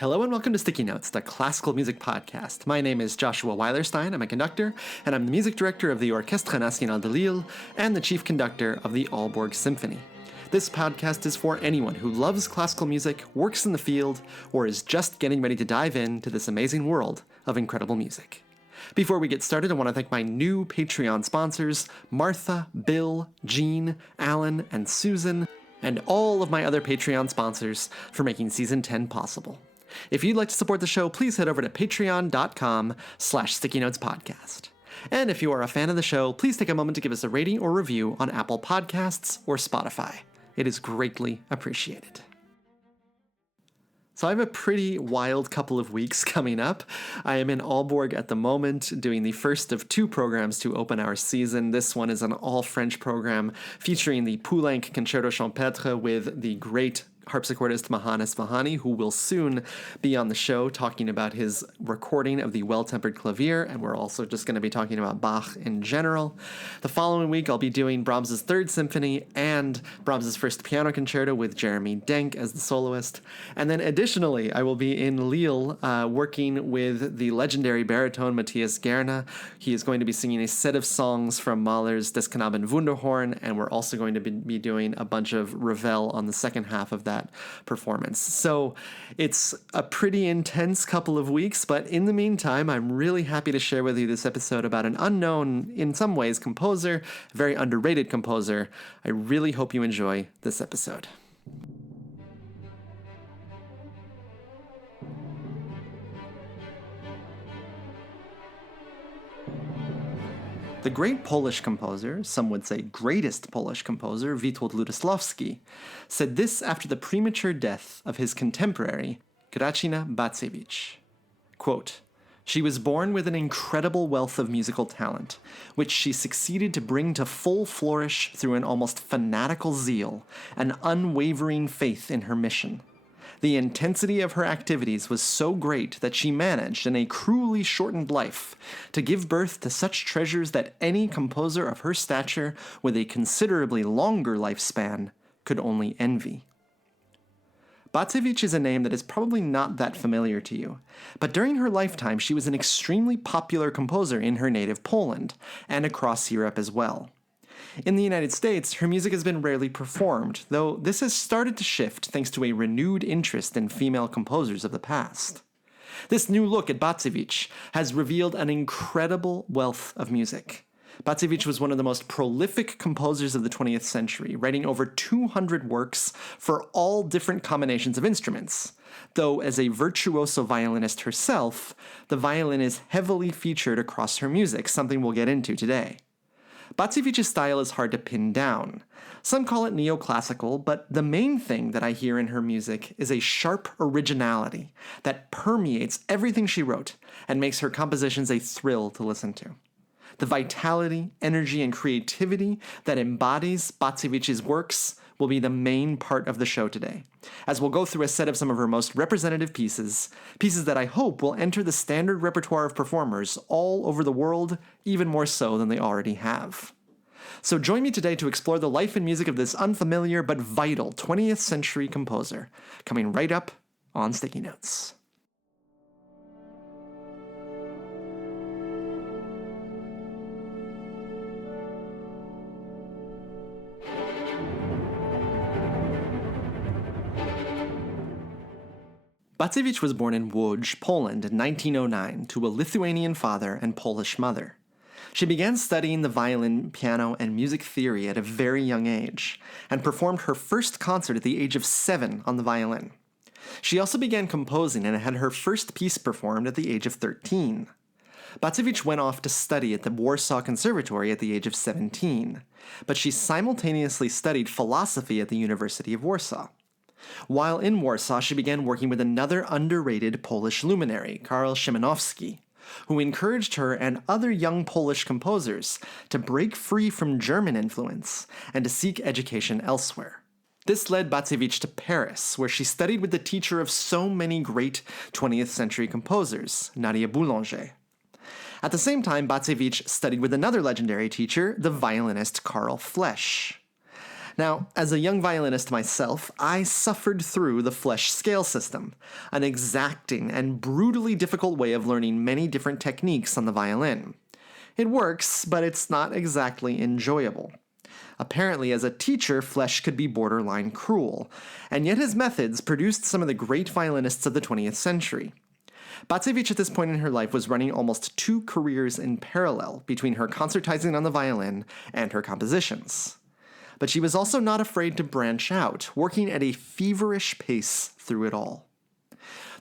Hello and welcome to Sticky Notes, the classical music podcast. My name is Joshua Weilerstein. I'm a conductor, and I'm the music director of the Orchestre National de Lille and the chief conductor of the Aalborg Symphony. This podcast is for anyone who loves classical music, works in the field, or is just getting ready to dive into this amazing world of incredible music. Before we get started, I want to thank my new Patreon sponsors, Martha, Bill, Jean, Alan, and Susan, and all of my other Patreon sponsors for making Season 10 possible. If you'd like to support the show, please head over to patreon.com/stickynotespodcast. And if you are a fan of the show, please take a moment to give us a rating or review on Apple Podcasts or Spotify. It is greatly appreciated. So I have a pretty wild couple of weeks coming up. I am in Aalborg at the moment doing the first of two programs to open our season. This one is an all-French program featuring the Poulenc Concerto Champêtre with the great harpsichordist Mahan Esfahani, who will soon be on the show talking about his recording of the Well-Tempered Clavier, and we're also just going to be talking about Bach in general. The following week, I'll be doing Brahms's Third Symphony and Brahms's First Piano Concerto with Jeremy Denk as the soloist. And then additionally, I will be in Lille working with the legendary baritone Matthias Gerne. He is going to be singing a set of songs from Mahler's Des Knaben Wunderhorn, and we're also going to be doing a bunch of Ravel on the second half of that performance. So it's a pretty intense couple of weeks, but in the meantime, I'm really happy to share with you this episode about an unknown, in some ways, composer, a very underrated composer. I really hope you enjoy this episode. The great Polish composer, some would say greatest Polish composer, Witold Lutoslawski, said this after the premature death of his contemporary, Grazyna Bacewicz. Quote, "She was born with an incredible wealth of musical talent, which she succeeded to bring to full flourish through an almost fanatical zeal, an unwavering faith in her mission. The intensity of her activities was so great that she managed, in a cruelly shortened life, to give birth to such treasures that any composer of her stature with a considerably longer lifespan could only envy." Bacewicz is a name that is probably not that familiar to you, but during her lifetime she was an extremely popular composer in her native Poland, and across Europe as well. In the United States, her music has been rarely performed, though this has started to shift thanks to a renewed interest in female composers of the past. This new look at Bacewicz has revealed an incredible wealth of music. Bacewicz was one of the most prolific composers of the 20th century, writing over 200 works for all different combinations of instruments. Though as a virtuoso violinist herself, the violin is heavily featured across her music, something we'll get into today. Bacewicz's style is hard to pin down. Some call it neoclassical, but the main thing that I hear in her music is a sharp originality that permeates everything she wrote and makes her compositions a thrill to listen to. The vitality, energy, and creativity that embodies Bacewicz's works will be the main part of the show today, as we'll go through a set of some of her most representative pieces that I hope will enter the standard repertoire of performers all over the world, even more so than they already have. So join me today to explore the life and music of this unfamiliar but vital 20th century composer, coming right up on Sticky Notes. Bacewicz was born in Łódź, Poland in 1909 to a Lithuanian father and Polish mother. She began studying the violin, piano, and music theory at a very young age, and performed her first concert at the age of 7 on the violin. She also began composing and had her first piece performed at the age of 13. Bacewicz went off to study at the Warsaw Conservatory at the age of 17, but she simultaneously studied philosophy at the University of Warsaw. While in Warsaw, she began working with another underrated Polish luminary, Karl Szymanowski, who encouraged her and other young Polish composers to break free from German influence and to seek education elsewhere. This led Bacewicz to Paris, where she studied with the teacher of so many great 20th century composers, Nadia Boulanger. At the same time, Bacewicz studied with another legendary teacher, the violinist Karl Flesch. Now, as a young violinist myself, I suffered through the Flesch scale system, an exacting and brutally difficult way of learning many different techniques on the violin. It works, but it's not exactly enjoyable. Apparently, as a teacher, Flesch could be borderline cruel, and yet his methods produced some of the great violinists of the 20th century. Bacewicz at this point in her life was running almost 2 careers in parallel between her concertizing on the violin and her compositions. But she was also not afraid to branch out, working at a feverish pace through it all.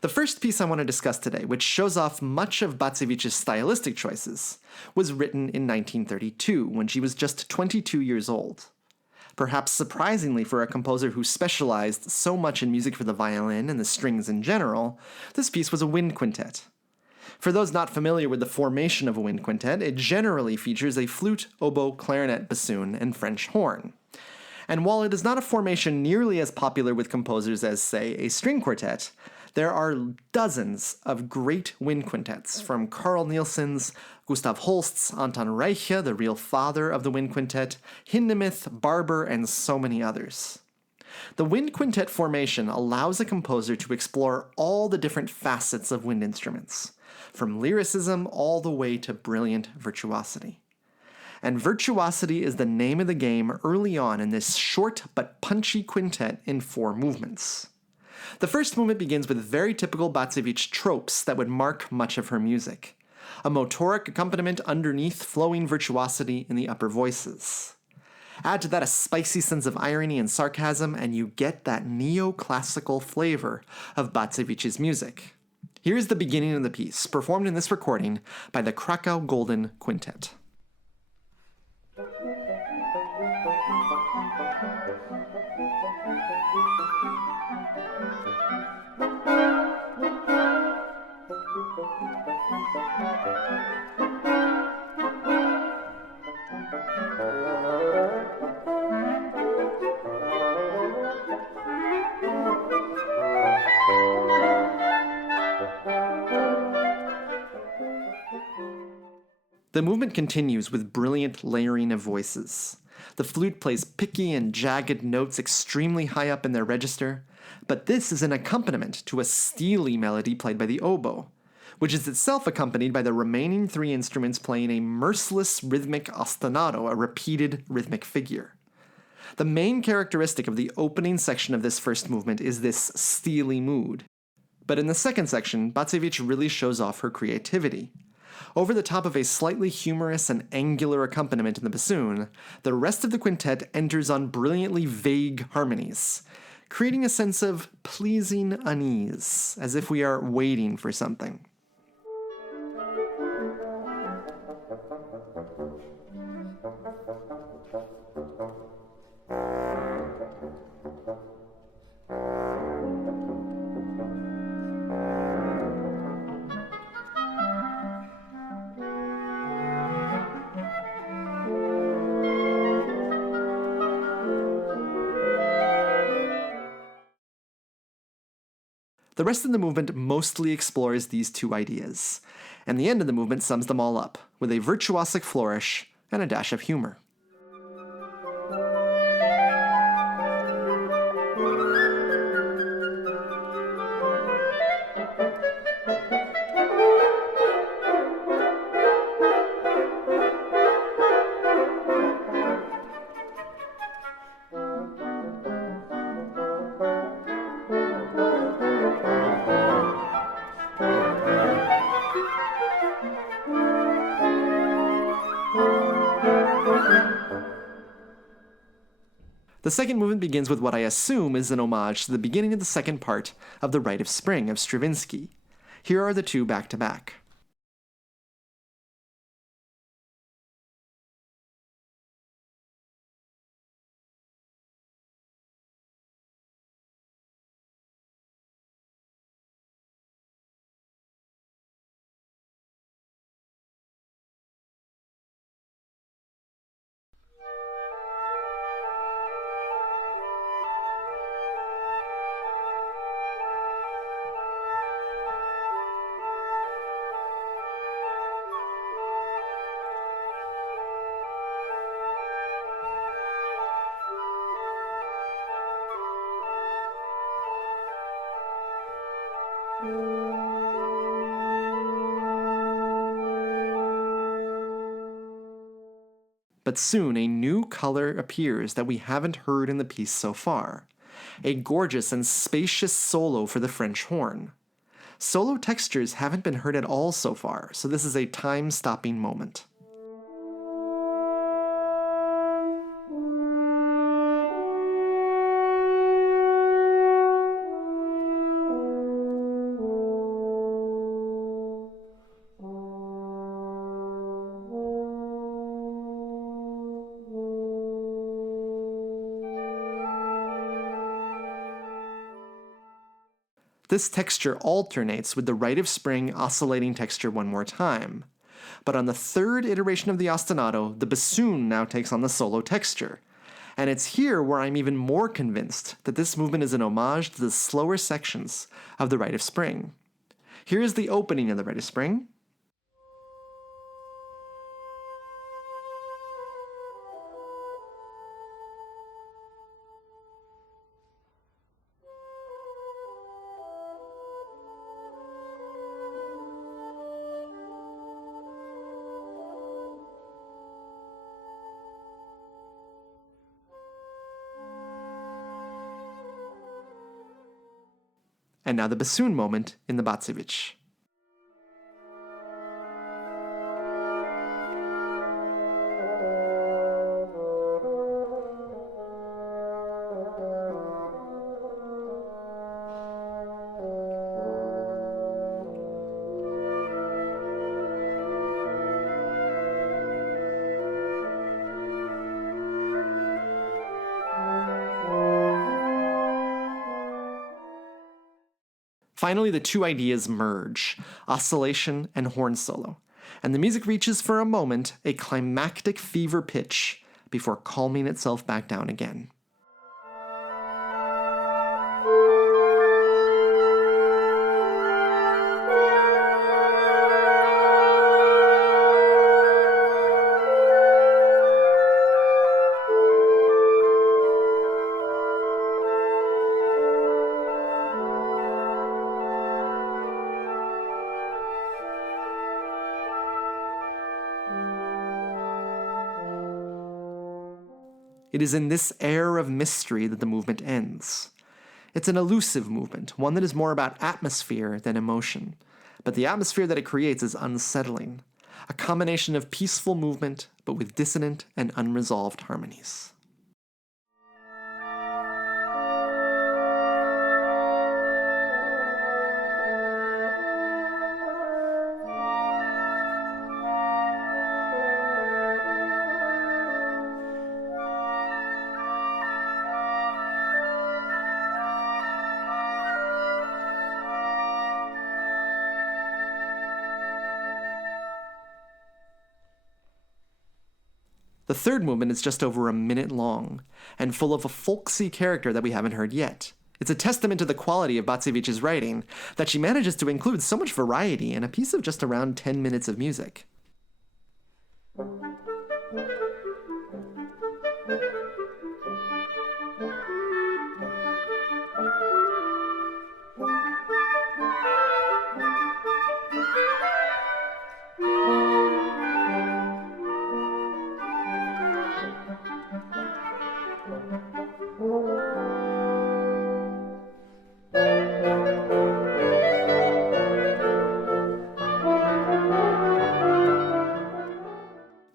The first piece I want to discuss today, which shows off much of Bacewicz's stylistic choices, was written in 1932, when she was just 22 years old. Perhaps surprisingly for a composer who specialized so much in music for the violin and the strings in general, this piece was a wind quintet. For those not familiar with the formation of a wind quintet, it generally features a flute, oboe, clarinet, bassoon, and French horn. And while it is not a formation nearly as popular with composers as, say, a string quartet, there are dozens of great wind quintets, from Carl Nielsen's, Gustav Holst's, Anton Reiche, the real father of the wind quintet, Hindemith, Barber, and so many others. The wind quintet formation allows a composer to explore all the different facets of wind instruments, from lyricism all the way to brilliant virtuosity. And virtuosity is the name of the game early on in this short but punchy quintet in 4 movements. The first movement begins with very typical Bacewicz tropes that would mark much of her music. A motoric accompaniment underneath flowing virtuosity in the upper voices. Add to that a spicy sense of irony and sarcasm, and you get that neoclassical flavor of Bacewicz's music. Here's the beginning of the piece, performed in this recording by the Krakow Golden Quintet. The movement continues with brilliant layering of voices. The flute plays picky and jagged notes extremely high up in their register, but this is an accompaniment to a steely melody played by the oboe, which is itself accompanied by the remaining 3 instruments playing a merciless rhythmic ostinato, a repeated rhythmic figure. The main characteristic of the opening section of this first movement is this steely mood. But in the second section, Bacewicz really shows off her creativity. Over the top of a slightly humorous and angular accompaniment in the bassoon, the rest of the quintet enters on brilliantly vague harmonies, creating a sense of pleasing unease, as if we are waiting for something. The rest of the movement mostly explores these 2 ideas, and the end of the movement sums them all up, with a virtuosic flourish and a dash of humor. The second movement begins with what I assume is an homage to the beginning of the second part of The Rite of Spring of Stravinsky. Here are the 2 back-to-back. But soon a new color appears that we haven't heard in the piece so far, a gorgeous and spacious solo for the French horn. Solo textures haven't been heard at all so far, so this is a time-stopping moment. This texture alternates with the rite of spring oscillating texture one more time. But on the third iteration of the ostinato, the bassoon now takes on the solo texture. And it's here where I'm even more convinced that this movement is an homage to the slower sections of the rite of spring. Here is the opening of the rite of spring. And now the bassoon moment in the Bacewicz. Finally, the two ideas merge, oscillation and horn solo, and the music reaches for a moment a climactic fever pitch before calming itself back down again. It is in this air of mystery that the movement ends. It's an elusive movement, one that is more about atmosphere than emotion, but the atmosphere that it creates is unsettling, a combination of peaceful movement but with dissonant and unresolved harmonies. The third movement is just over a minute long, and full of a folksy character that we haven't heard yet. It's a testament to the quality of Bacewicz's writing that she manages to include so much variety in a piece of just around 10 minutes of music.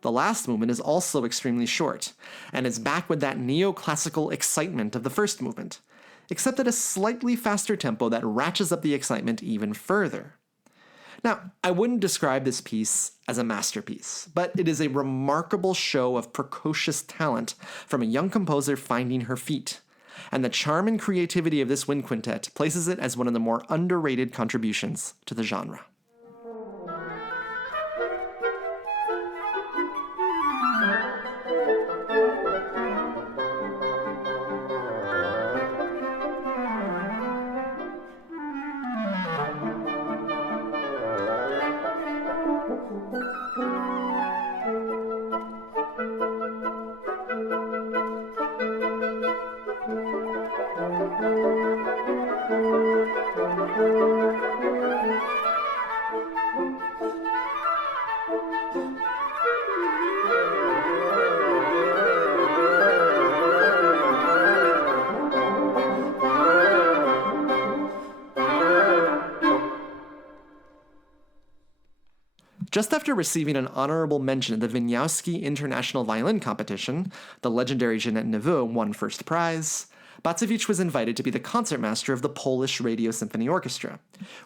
The last movement is also extremely short, and is back with that neoclassical excitement of the first movement, except at a slightly faster tempo that ratchets up the excitement even further. Now, I wouldn't describe this piece as a masterpiece, but it is a remarkable show of precocious talent from a young composer finding her feet, and the charm and creativity of this wind quintet places it as one of the more underrated contributions to the genre. Just after receiving an honorable mention at the Wieniawski International Violin Competition, the legendary Jeanette Neveu won first prize. Bacewicz was invited to be the concertmaster of the Polish Radio Symphony Orchestra,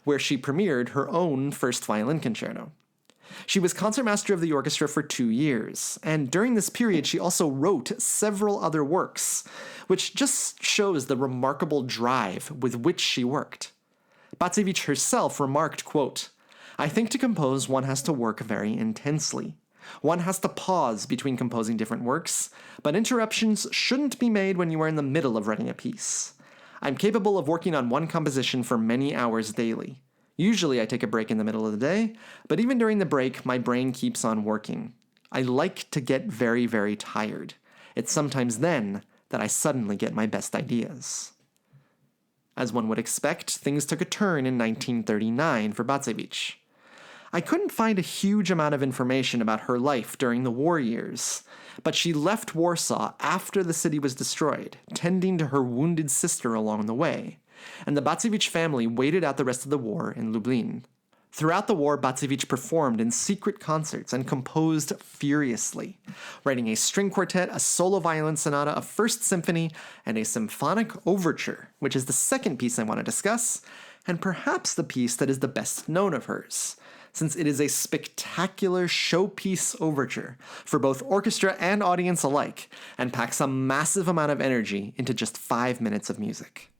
where she premiered her own first violin concerto. She was concertmaster of the orchestra for 2 years, and during this period she also wrote several other works, which just shows the remarkable drive with which she worked. Bacewicz herself remarked, quote, "I think to compose one has to work very intensely. One has to pause between composing different works, but interruptions shouldn't be made when you are in the middle of writing a piece. I'm capable of working on one composition for many hours daily. Usually I take a break in the middle of the day, but even during the break, my brain keeps on working. I like to get very, very tired. It's sometimes then that I suddenly get my best ideas." As one would expect, things took a turn in 1939 for Bacewicz. I couldn't find a huge amount of information about her life during the war years, but she left Warsaw after the city was destroyed, tending to her wounded sister along the way, and the Bacewicz family waited out the rest of the war in Lublin. Throughout the war, Bacewicz performed in secret concerts and composed furiously, writing a string quartet, a solo violin sonata, a first symphony, and a symphonic overture, which is the second piece I want to discuss, and perhaps the piece that is the best known of hers, since it is a spectacular showpiece overture for both orchestra and audience alike, and packs a massive amount of energy into just 5 minutes of music.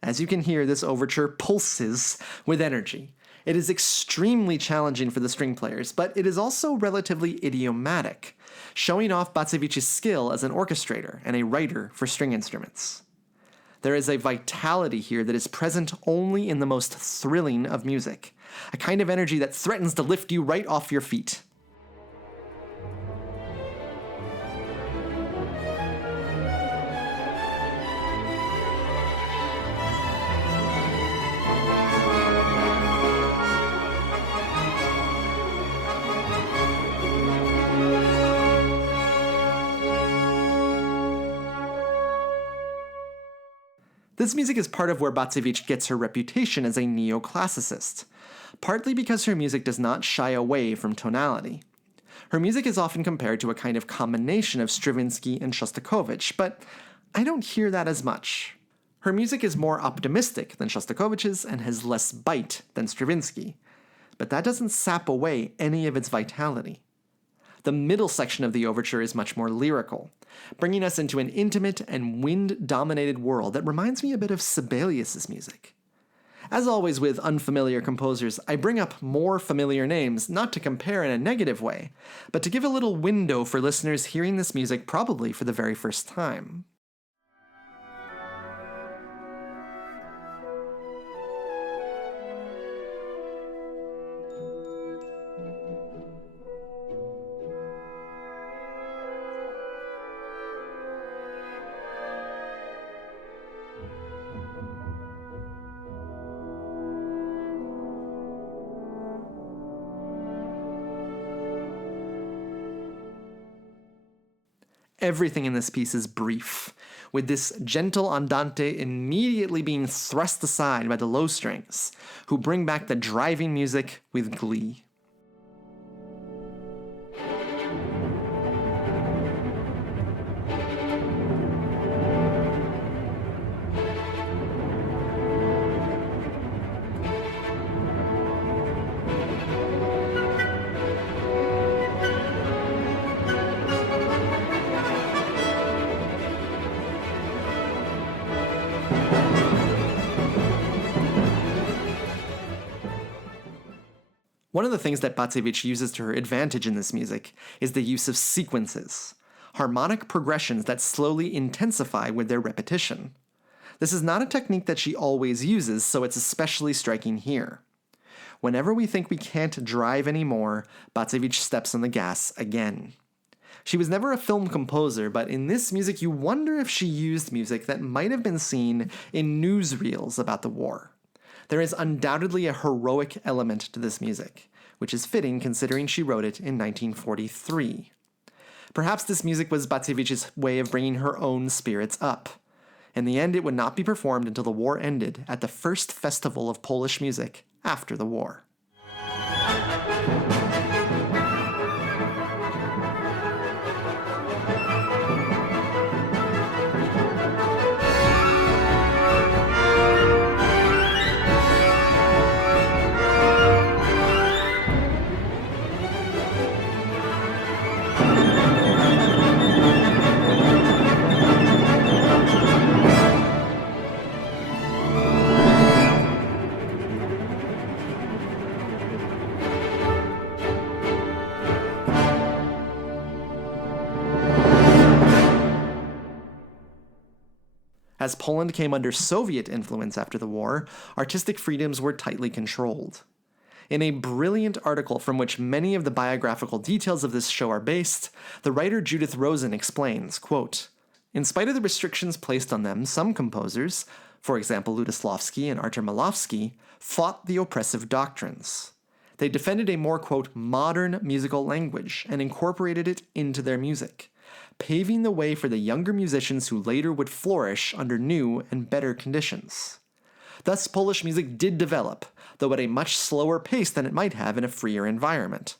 As you can hear, this overture pulses with energy. It is extremely challenging for the string players, but it is also relatively idiomatic, showing off Bacewicz's skill as an orchestrator and a writer for string instruments. There is a vitality here that is present only in the most thrilling of music, a kind of energy that threatens to lift you right off your feet. This music is part of where Bacewicz gets her reputation as a neoclassicist, partly because her music does not shy away from tonality. Her music is often compared to a kind of combination of Stravinsky and Shostakovich, but I don't hear that as much. Her music is more optimistic than Shostakovich's and has less bite than Stravinsky, but that doesn't sap away any of its vitality. The middle section of the overture is much more lyrical, bringing us into an intimate and wind-dominated world that reminds me a bit of Sibelius's music. As always with unfamiliar composers, I bring up more familiar names not to compare in a negative way, but to give a little window for listeners hearing this music probably for the very first time. Everything in this piece is brief, with this gentle andante immediately being thrust aside by the low strings, who bring back the driving music with glee. One of the things that Bacewicz uses to her advantage in this music is the use of sequences, harmonic progressions that slowly intensify with their repetition. This is not a technique that she always uses, so it's especially striking here. Whenever we think we can't drive anymore, Bacewicz steps on the gas again. She was never a film composer, but in this music you wonder if she used music that might have been seen in newsreels about the war. There is undoubtedly a heroic element to this music, which is fitting considering she wrote it in 1943. Perhaps this music was Bacewicz's way of bringing her own spirits up. In the end, it would not be performed until the war ended at the first festival of Polish music after the war. As Poland came under Soviet influence after the war, artistic freedoms were tightly controlled. In a brilliant article from which many of the biographical details of this show are based, the writer Judith Rosen explains, quote, "In spite of the restrictions placed on them, some composers, for example Lutoslawski and Artur Malowski, fought the oppressive doctrines. They defended a more, quote, modern musical language and incorporated it into their music, paving the way for the younger musicians who later would flourish under new and better conditions. Thus, Polish music did develop, though at a much slower pace than it might have in a freer environment.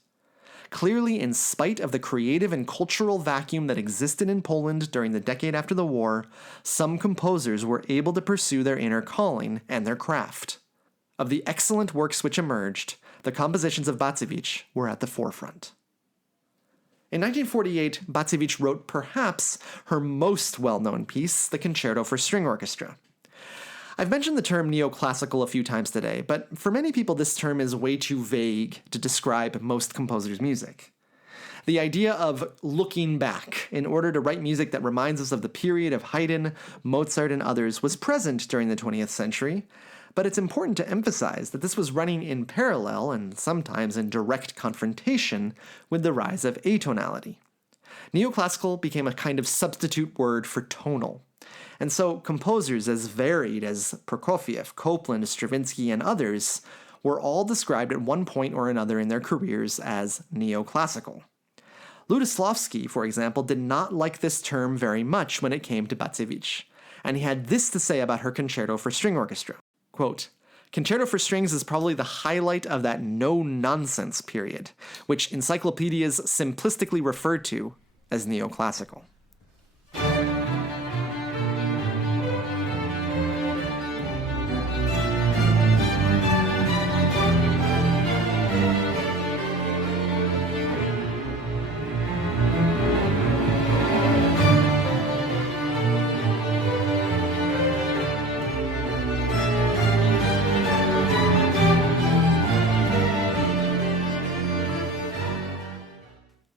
Clearly, in spite of the creative and cultural vacuum that existed in Poland during the decade after the war, some composers were able to pursue their inner calling and their craft. Of the excellent works which emerged, the compositions of Bacewicz were at the forefront." In 1948, Bacewicz wrote perhaps her most well-known piece, the Concerto for String Orchestra. I've mentioned the term neoclassical a few times today, but for many people this term is way too vague to describe most composers' music. The idea of looking back in order to write music that reminds us of the period of Haydn, Mozart, and others was present during the 20th century, but it's important to emphasize that this was running in parallel and sometimes in direct confrontation with the rise of atonality. Neoclassical became a kind of substitute word for tonal, and so composers as varied as Prokofiev, Copland, Stravinsky, and others were all described at one point or another in their careers as neoclassical. Lutoslawski, for example, did not like this term very much when it came to Bacewicz, and he had this to say about her Concerto for String Orchestra. Quote, "Concerto for Strings is probably the highlight of that no-nonsense period, which encyclopedias simplistically refer to as neoclassical."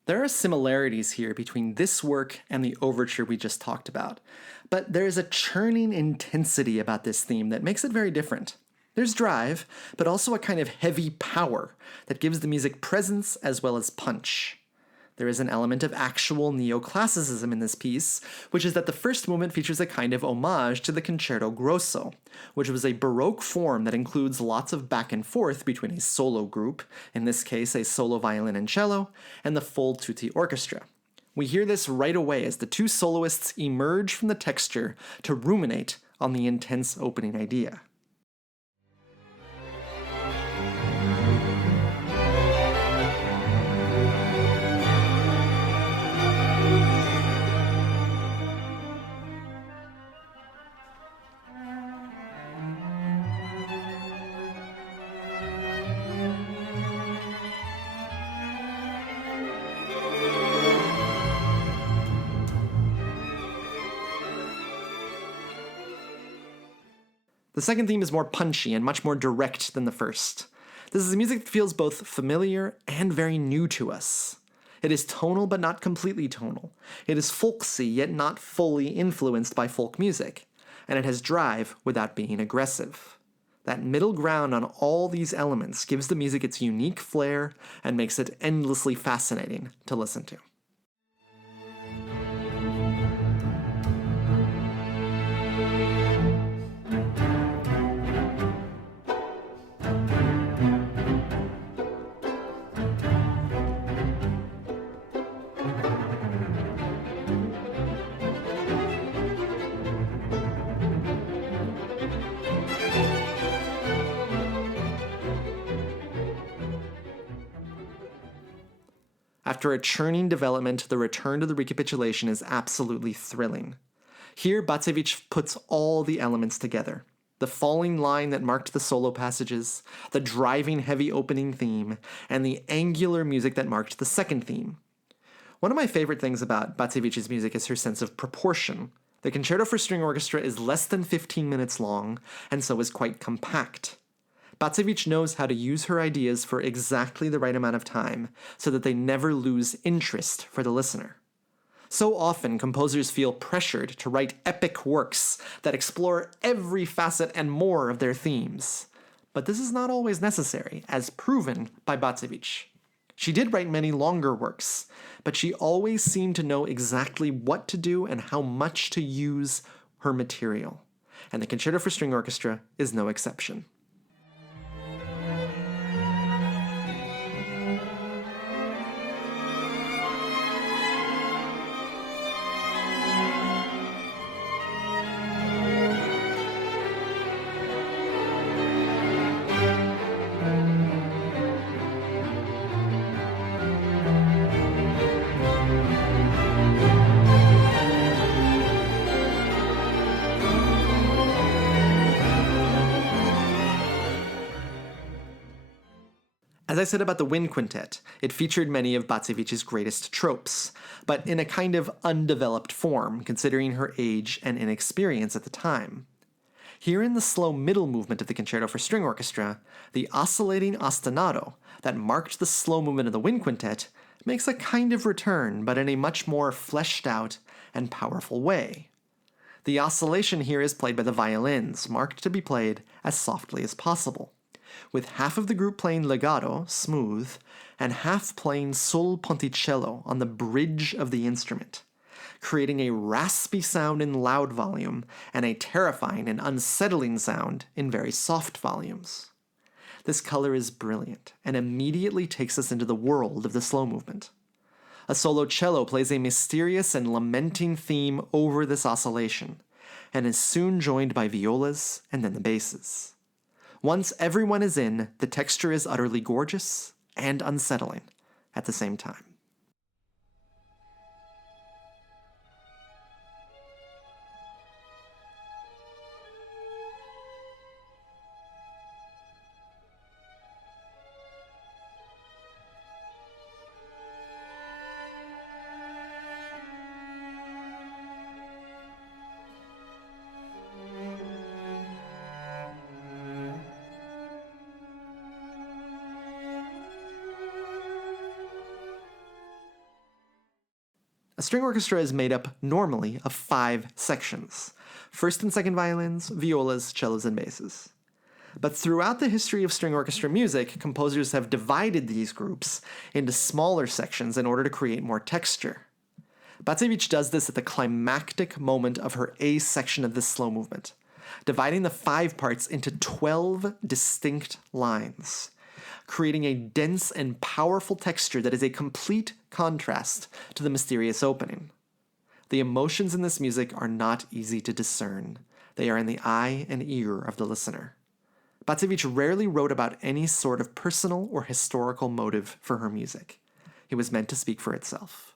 There are similarities here between this work and the overture we just talked about, but there is a churning intensity about this theme that makes it very different. There's drive, but also a kind of heavy power that gives the music presence as well as punch. There is an element of actual neoclassicism in this piece, which is that the first movement features a kind of homage to the Concerto Grosso, which was a Baroque form that includes lots of back and forth between a solo group, in this case a solo violin and cello, and the full tutti orchestra. We hear this right away as the two soloists emerge from the texture to ruminate on the intense opening idea. The second theme is more punchy and much more direct than the first. This is music that feels both familiar and very new to us. It is tonal but not completely tonal. It is folksy yet not fully influenced by folk music. And it has drive without being aggressive. That middle ground on all these elements gives the music its unique flair and makes it endlessly fascinating to listen to. After a churning development, the return to the recapitulation is absolutely thrilling. Here, Bacewicz puts all the elements together. The falling line that marked the solo passages, the driving heavy opening theme, and the angular music that marked the second theme. One of my favorite things about Bacewicz's music is her sense of proportion. The Concerto for String Orchestra is less than 15 minutes long, and so is quite compact. Bacewicz knows how to use her ideas for exactly the right amount of time so that they never lose interest for the listener. So often, composers feel pressured to write epic works that explore every facet and more of their themes. But this is not always necessary, as proven by Bacewicz. She did write many longer works, but she always seemed to know exactly what to do and how much to use her material. And the Concerto for String Orchestra is no exception. As I said about the Wind Quintet, it featured many of Bacewicz's greatest tropes, but in a kind of undeveloped form, considering her age and inexperience at the time. Here in the slow middle movement of the Concerto for String Orchestra, the oscillating ostinato that marked the slow movement of the Wind Quintet makes a kind of return, but in a much more fleshed out and powerful way. The oscillation here is played by the violins, marked to be played as softly as possible, with half of the group playing legato, smooth, and half playing sul ponticello on the bridge of the instrument, creating a raspy sound in loud volume and a terrifying and unsettling sound in very soft volumes. This color is brilliant and immediately takes us into the world of the slow movement. A solo cello plays a mysterious and lamenting theme over this oscillation, and is soon joined by violas and then the basses. Once everyone is in, the texture is utterly gorgeous and unsettling at the same time. A string orchestra is made up normally of 5 sections: first and second violins, violas, cellos, and basses. But throughout the history of string orchestra music, composers have divided these groups into smaller sections in order to create more texture. Bacewicz does this at the climactic moment of her A section of this slow movement, dividing the 5 parts into 12 distinct lines, creating a dense and powerful texture that is a complete contrast to the mysterious opening. The emotions in this music are not easy to discern. They are in the eye and ear of the listener. Bacewicz rarely wrote about any sort of personal or historical motive for her music. It was meant to speak for itself.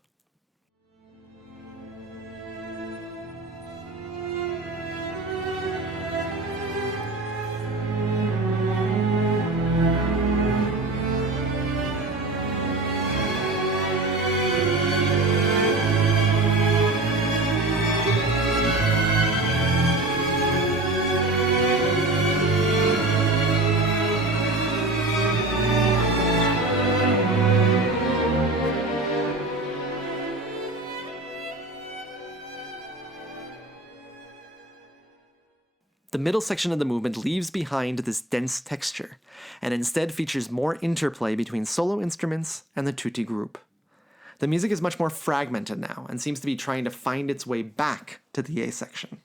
The middle section of the movement leaves behind this dense texture, and instead features more interplay between solo instruments and the tutti group. The music is much more fragmented now, and seems to be trying to find its way back to the A section.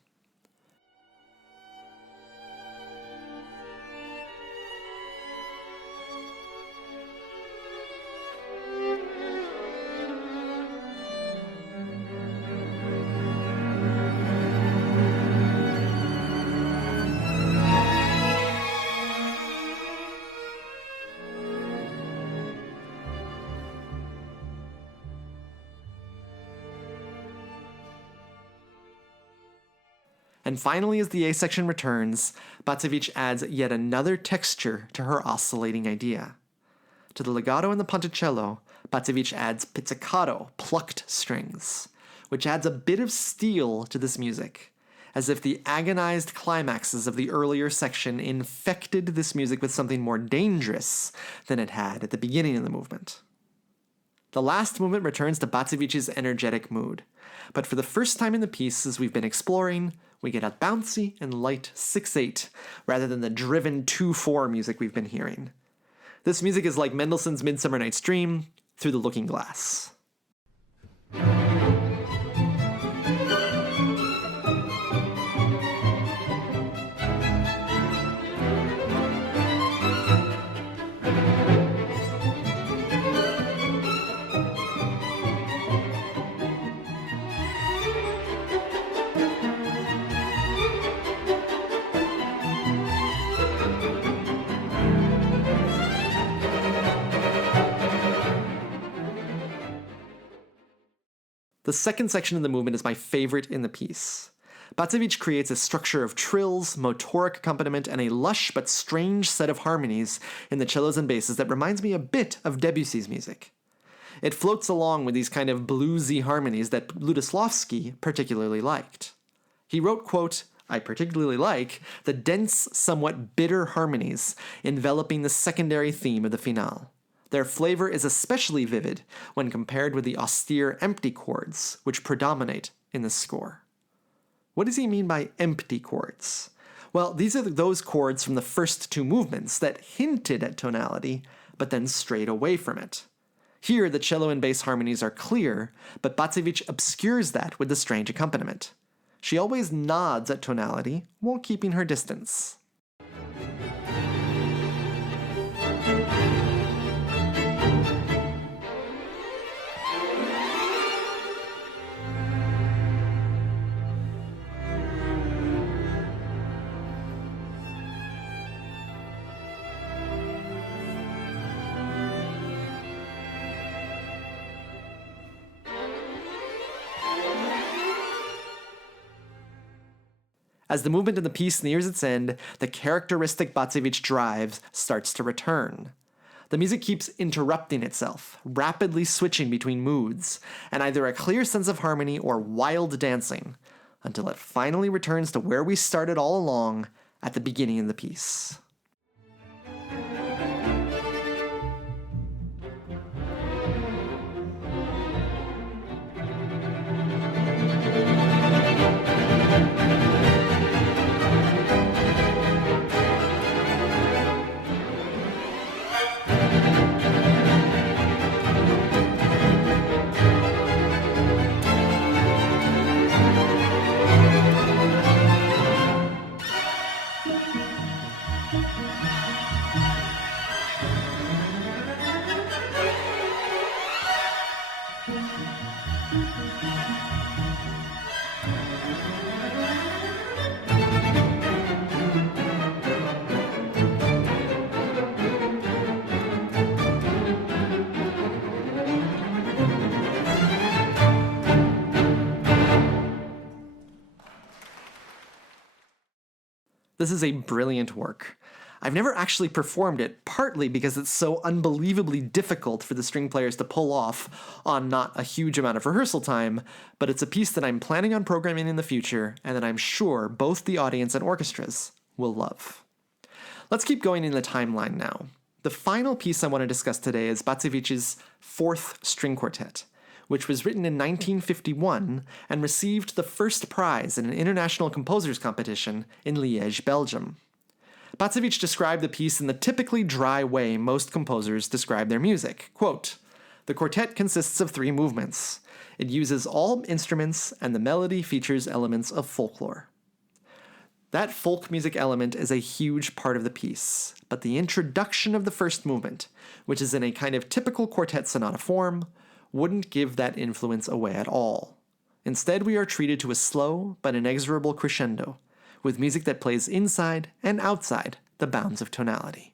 And finally, as the A section returns, Bacewicz adds yet another texture to her oscillating idea. To the legato and the ponticello, Bacewicz adds pizzicato, plucked strings, which adds a bit of steel to this music, as if the agonized climaxes of the earlier section infected this music with something more dangerous than it had at the beginning of the movement. The last movement returns to Bacewicz's energetic mood, but for the first time in the piece, as we've been exploring, we get a bouncy and light 6/8 rather than the driven 2/4 music we've been hearing. This music is like Mendelssohn's Midsummer Night's Dream through the looking glass. The second section of the movement is my favorite in the piece. Bacewicz creates a structure of trills, motoric accompaniment, and a lush but strange set of harmonies in the cellos and basses that reminds me a bit of Debussy's music. It floats along with these kind of bluesy harmonies that Lutoslawski particularly liked. He wrote, quote, "I particularly like the dense, somewhat bitter harmonies enveloping the secondary theme of the finale. Their flavor is especially vivid when compared with the austere empty chords which predominate in the score." What does he mean by empty chords? Well, these are those chords from the first two movements that hinted at tonality, but then strayed away from it. Here, the cello and bass harmonies are clear, but Bacewicz obscures that with the strange accompaniment. She always nods at tonality while keeping her distance. As the movement in the piece nears its end, the characteristic Bacewicz drive starts to return. The music keeps interrupting itself, rapidly switching between moods, and either a clear sense of harmony or wild dancing, until it finally returns to where we started all along at the beginning of the piece. This is a brilliant work. I've never actually performed it, partly because it's so unbelievably difficult for the string players to pull off on not a huge amount of rehearsal time, but it's a piece that I'm planning on programming in the future and that I'm sure both the audience and orchestras will love. Let's keep going in the timeline now. The final piece I want to discuss today is Bacewicz's fourth string quartet, which was written in 1951 and received the first prize in an international composers competition in Liège, Belgium. Bacewicz described the piece in the typically dry way most composers describe their music. Quote, "The quartet consists of 3 movements. It uses all instruments, and the melody features elements of folklore." That folk music element is a huge part of the piece, but the introduction of the first movement, which is in a kind of typical quartet sonata form, wouldn't give that influence away at all. Instead, we are treated to a slow but inexorable crescendo, with music that plays inside and outside the bounds of tonality.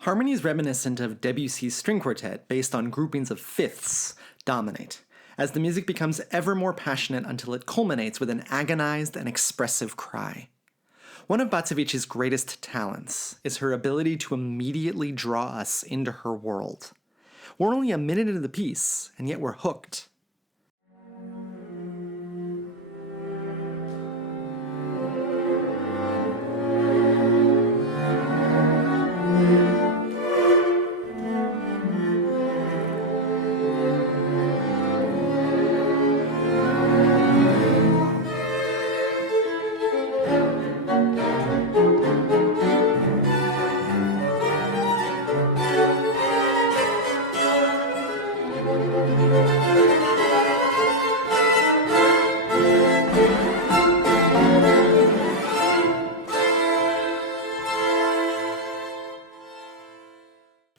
Harmonies reminiscent of Debussy's string quartet, based on groupings of fifths, dominate, as the music becomes ever more passionate until it culminates with an agonized and expressive cry. One of Bacewicz's greatest talents is her ability to immediately draw us into her world. We're only a minute into the piece, and yet we're hooked.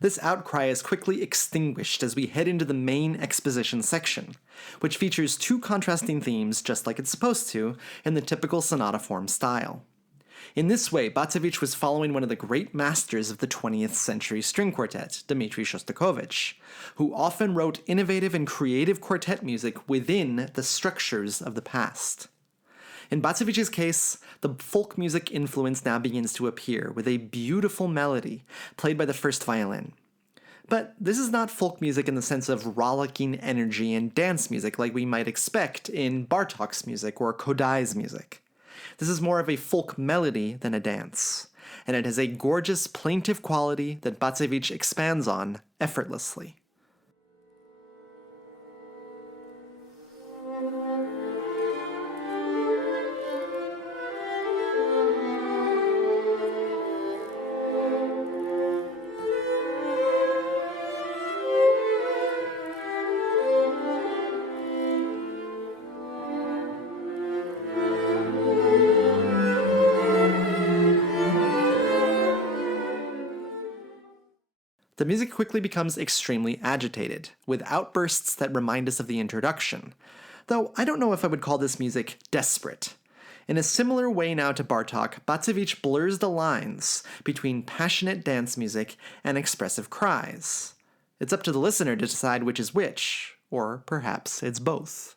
This outcry is quickly extinguished as we head into the main exposition section, which features 2 contrasting themes just like it's supposed to in the typical sonata form style. In this way, Bacewicz was following one of the great masters of the 20th century string quartet, Dmitri Shostakovich, who often wrote innovative and creative quartet music within the structures of the past. In Bacewicz's case, the folk music influence now begins to appear with a beautiful melody played by the first violin. But this is not folk music in the sense of rollicking energy and dance music like we might expect in Bartók's music or Kodai's music. This is more of a folk melody than a dance, and it has a gorgeous plaintive quality that Bacewicz expands on effortlessly. The music quickly becomes extremely agitated, with outbursts that remind us of the introduction, though I don't know if I would call this music desperate. In a similar way now to Bartók, Bacewicz blurs the lines between passionate dance music and expressive cries. It's up to the listener to decide which is which, or perhaps it's both.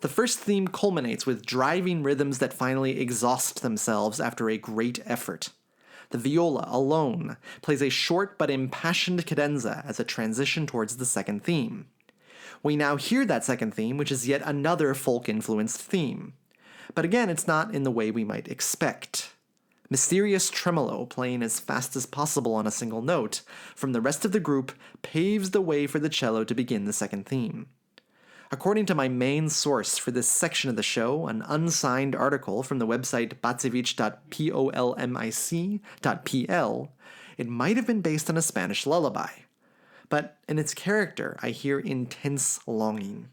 The first theme culminates with driving rhythms that finally exhaust themselves after a great effort. The viola, alone, plays a short but impassioned cadenza as a transition towards the second theme. We now hear that second theme, which is yet another folk-influenced theme. But again, it's not in the way we might expect. Mysterious tremolo, playing as fast as possible on a single note, from the rest of the group paves the way for the cello to begin the second theme. According to my main source for this section of the show, an unsigned article from the website bacewicz.polmic.pl, it might have been based on a Spanish lullaby. but in its character I hear intense longing.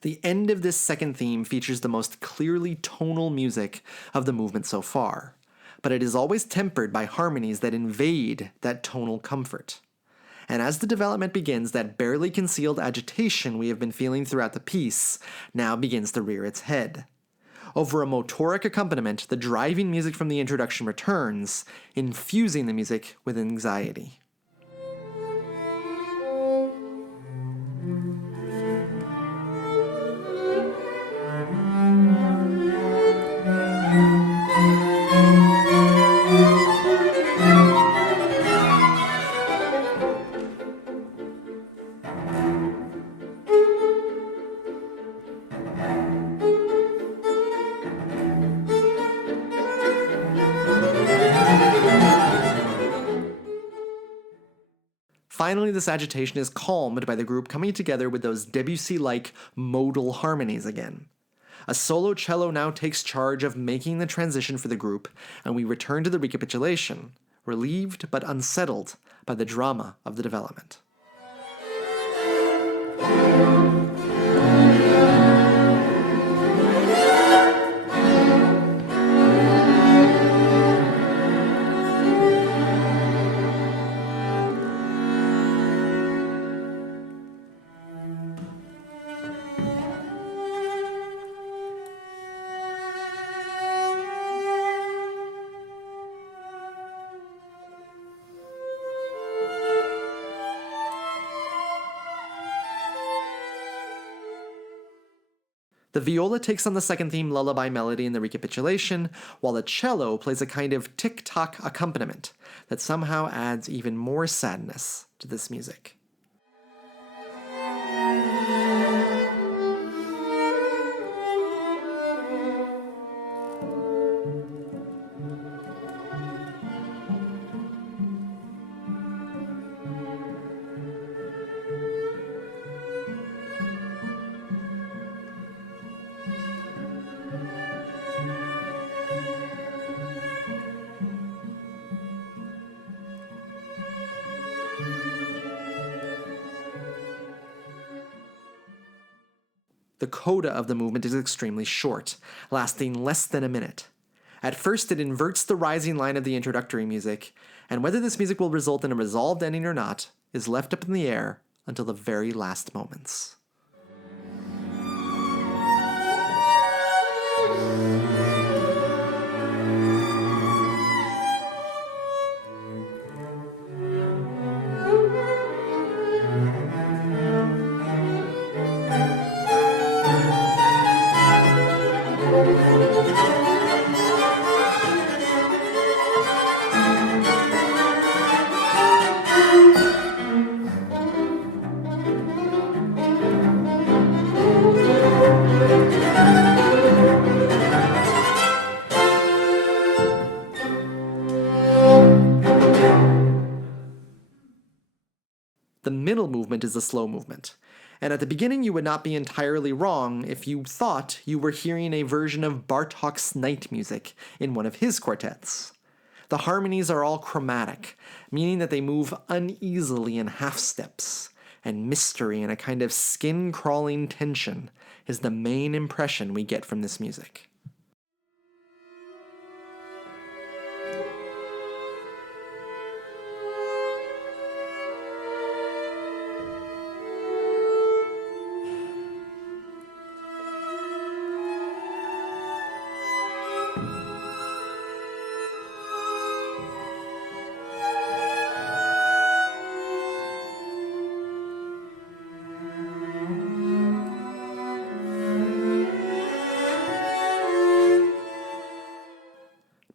The end of this second theme features the most clearly tonal music of the movement so far, but it is always tempered by harmonies that invade that tonal comfort. And as the development begins, that barely concealed agitation we have been feeling throughout the piece now begins to rear its head. Over a motoric accompaniment, the driving music from the introduction returns, infusing the music with anxiety. Finally, this agitation is calmed by the group coming together with those Debussy-like modal harmonies again. A solo cello now takes charge of making the transition for the group, and we return to the recapitulation, relieved but unsettled by the drama of the development. The viola takes on the second theme lullaby melody in the recapitulation, while the cello plays a kind of tick-tock accompaniment that somehow adds even more sadness to this music. The coda of the movement is extremely short, lasting less than a minute. At first, it inverts the rising line of the introductory music, and whether this music will result in a resolved ending or not is left up in the air until the very last moments. The middle movement is the slow movement, and at the beginning you would not be entirely wrong if you thought you were hearing a version of Bartók's night music in one of his quartets. The harmonies are all chromatic, meaning that they move uneasily in half steps, and mystery and a kind of skin-crawling tension is the main impression we get from this music.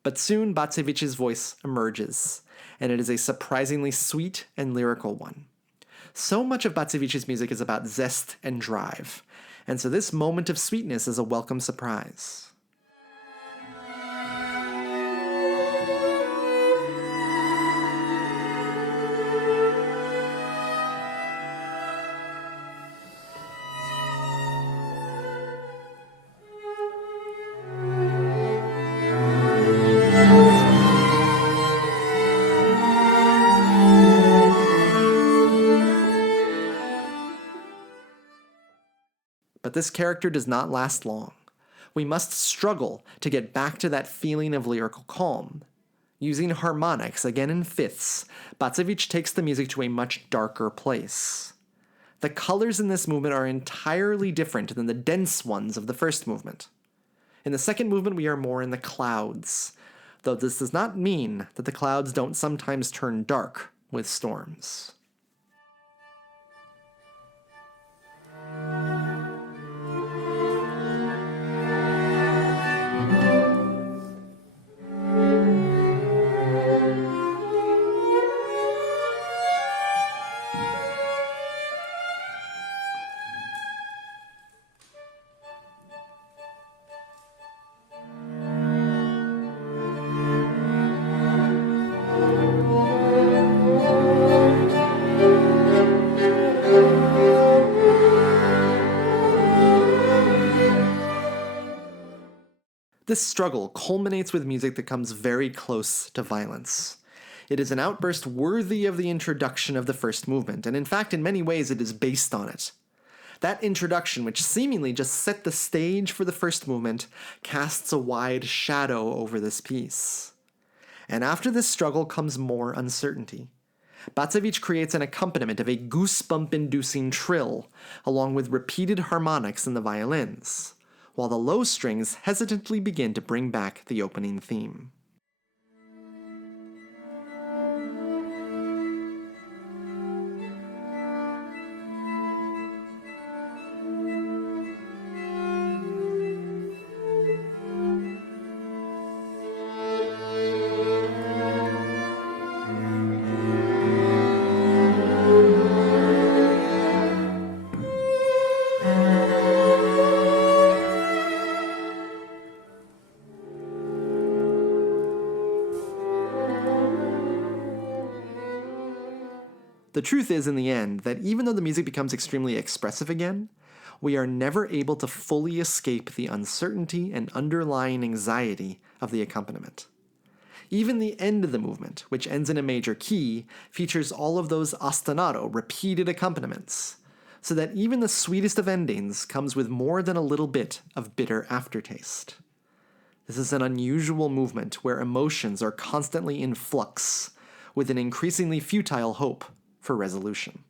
But soon Bacewicz's voice emerges, and it is a surprisingly sweet and lyrical one. So much of Bacewicz's music is about zest and drive, and so this moment of sweetness is a welcome surprise. But this character does not last long. We must struggle to get back to that feeling of lyrical calm. Using harmonics, again in fifths, Bacewicz takes the music to a much darker place. The colors in this movement are entirely different than the dense ones of the first movement. In the second movement, we are more in the clouds, though this does not mean that the clouds don't sometimes turn dark with storms. This struggle culminates with music that comes very close to violence. It is an outburst worthy of the introduction of the first movement, and in fact, in many ways, it is based on it. That introduction, which seemingly just set the stage for the first movement, casts a wide shadow over this piece. And after this struggle comes more uncertainty. Bacewicz creates an accompaniment of a goosebump-inducing trill, along with repeated harmonics in the violins, while the low strings hesitantly begin to bring back the opening theme. The truth is, in the end, that even though the music becomes extremely expressive again, we are never able to fully escape the uncertainty and underlying anxiety of the accompaniment. Even the end of the movement, which ends in a major key, features all of those ostinato, repeated accompaniments, so that even the sweetest of endings comes with more than a little bit of bitter aftertaste. This is an unusual movement where emotions are constantly in flux, with an increasingly futile hope for resolution.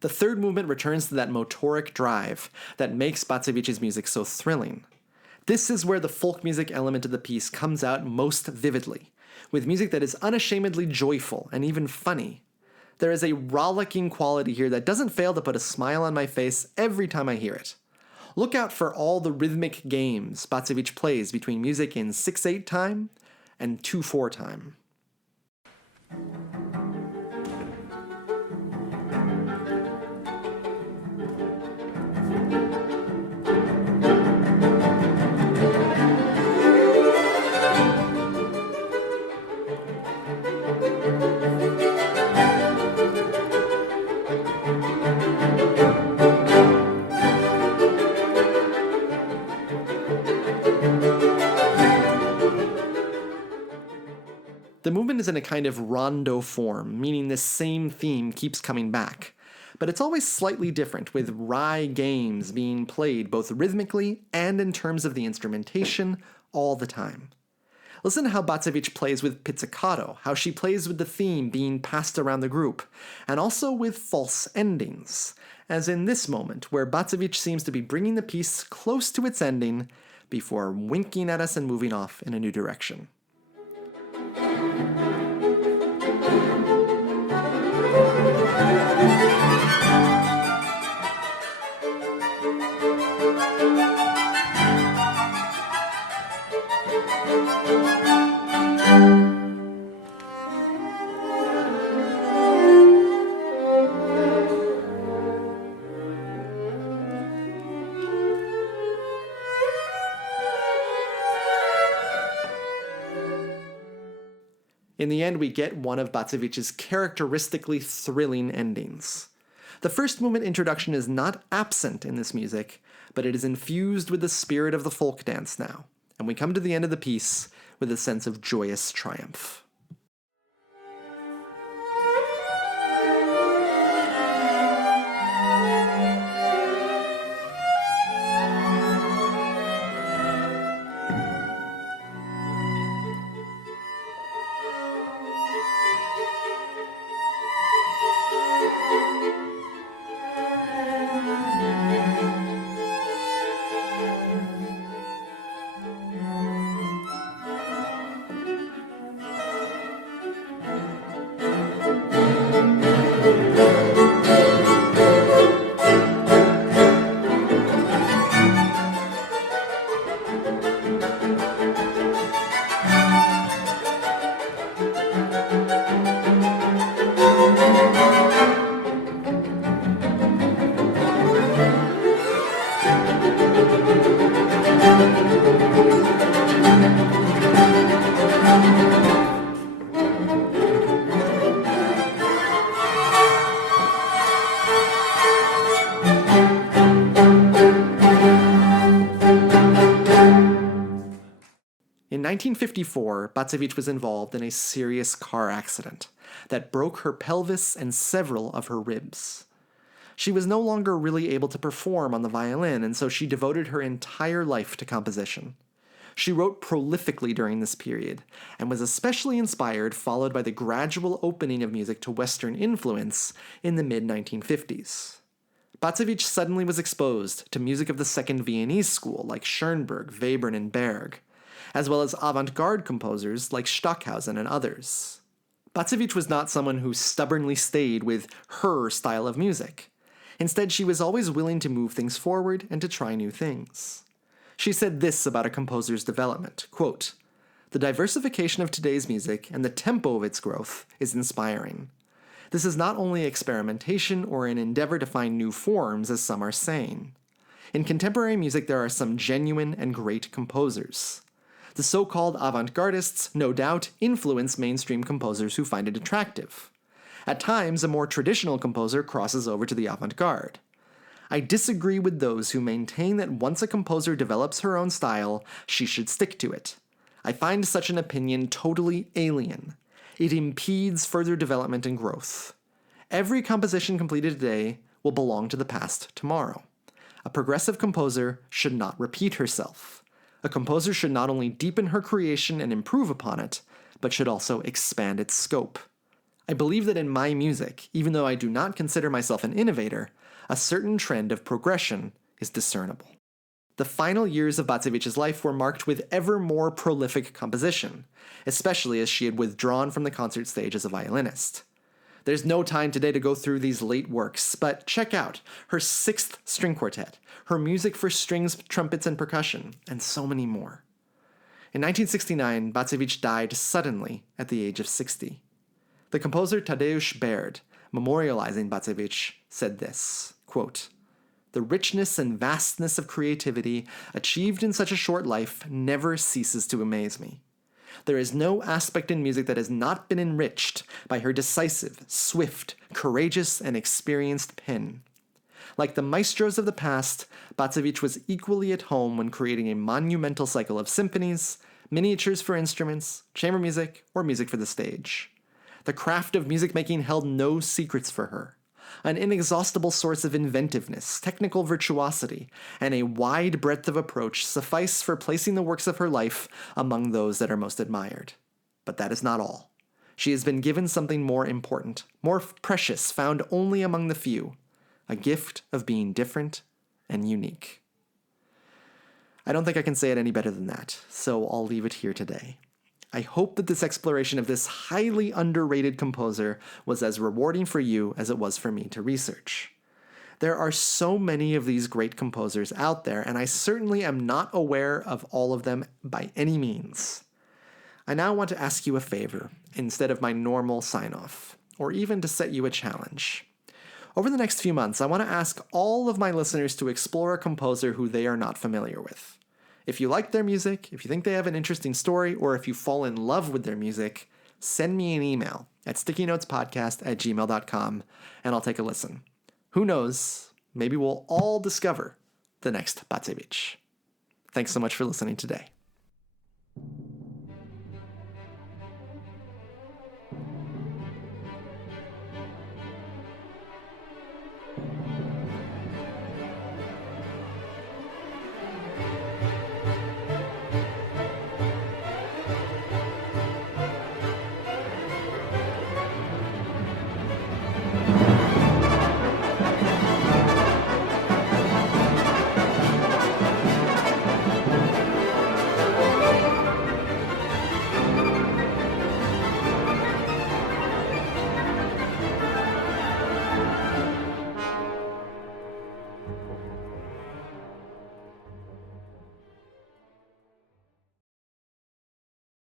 The third movement returns to that motoric drive that makes Bacewicz's music so thrilling. This is where the folk music element of the piece comes out most vividly, with music that is unashamedly joyful and even funny. There is a rollicking quality here that doesn't fail to put a smile on my face every time I hear it. Look out for all the rhythmic games Bacewicz plays between music in 6/8 time and 2/4 time. The movement is in a kind of rondo form, meaning the same theme keeps coming back. But it's always slightly different, with wry games being played both rhythmically and in terms of the instrumentation all the time. Listen to how Bacewicz plays with pizzicato, how she plays with the theme being passed around the group, and also with false endings, as in this moment, where Bacewicz seems to be bringing the piece close to its ending before winking at us and moving off in a new direction. In the end, we get one of Bacewicz's characteristically thrilling endings. The first movement introduction is not absent in this music, but it is infused with the spirit of the folk dance now, and we come to the end of the piece with a sense of joyous triumph. In 1954, Bacewicz was involved in a serious car accident that broke her pelvis and several of her ribs. She was no longer really able to perform on the violin, and so she devoted her entire life to composition. She wrote prolifically during this period, and was especially inspired followed by the gradual opening of music to Western influence in the mid-1950s. Bacewicz suddenly was exposed to music of the Second Viennese School like Schoenberg, Webern, and Berg, as well as avant-garde composers like Stockhausen and others. Bacewicz was not someone who stubbornly stayed with her style of music. Instead, she was always willing to move things forward and to try new things. She said this about a composer's development, quote, "The diversification of today's music and the tempo of its growth is inspiring. This is not only experimentation or an endeavor to find new forms, as some are saying. In contemporary music, there are some genuine and great composers. The so-called avant-gardists, no doubt, influence mainstream composers who find it attractive. At times, a more traditional composer crosses over to the avant-garde. I disagree with those who maintain that once a composer develops her own style, she should stick to it. I find such an opinion totally alien. It impedes further development and growth. Every composition completed today will belong to the past tomorrow. A progressive composer should not repeat herself. A composer should not only deepen her creation and improve upon it, but should also expand its scope. I believe that in my music, even though I do not consider myself an innovator, a certain trend of progression is discernible." The final years of Bacewicz's life were marked with ever more prolific composition, especially as she had withdrawn from the concert stage as a violinist. There's no time today to go through these late works, but check out her 6th string quartet, her music for strings, trumpets, and percussion, and so many more. In 1969, Bacewicz died suddenly at the age of 60. The composer Tadeusz Baird, memorializing Bacewicz, said this, quote, "The richness and vastness of creativity achieved in such a short life never ceases to amaze me. There is no aspect in music that has not been enriched by her decisive, swift, courageous, and experienced pen. Like the maestros of the past, Bacewicz was equally at home when creating a monumental cycle of symphonies, miniatures for instruments, chamber music, or music for the stage. The craft of music making held no secrets for her. An inexhaustible source of inventiveness, technical virtuosity, and a wide breadth of approach suffice for placing the works of her life among those that are most admired. But that is not all. She has been given something more important, more precious, found only among the few, a gift of being different and unique. I don't think I can say it any better than that, so I'll leave it here today. I hope that this exploration of this highly underrated composer was as rewarding for you as it was for me to research. There are so many of these great composers out there, and I certainly am not aware of all of them by any means. I now want to ask you a favor instead of my normal sign-off, or even to set you a challenge. Over the next few months, I want to ask all of my listeners to explore a composer who they are not familiar with. If you like their music, if you think they have an interesting story, or if you fall in love with their music, send me an email at stickynotespodcast@gmail.com, and I'll take a listen. Who knows, maybe we'll all discover the next Bacewicz. Thanks so much for listening today.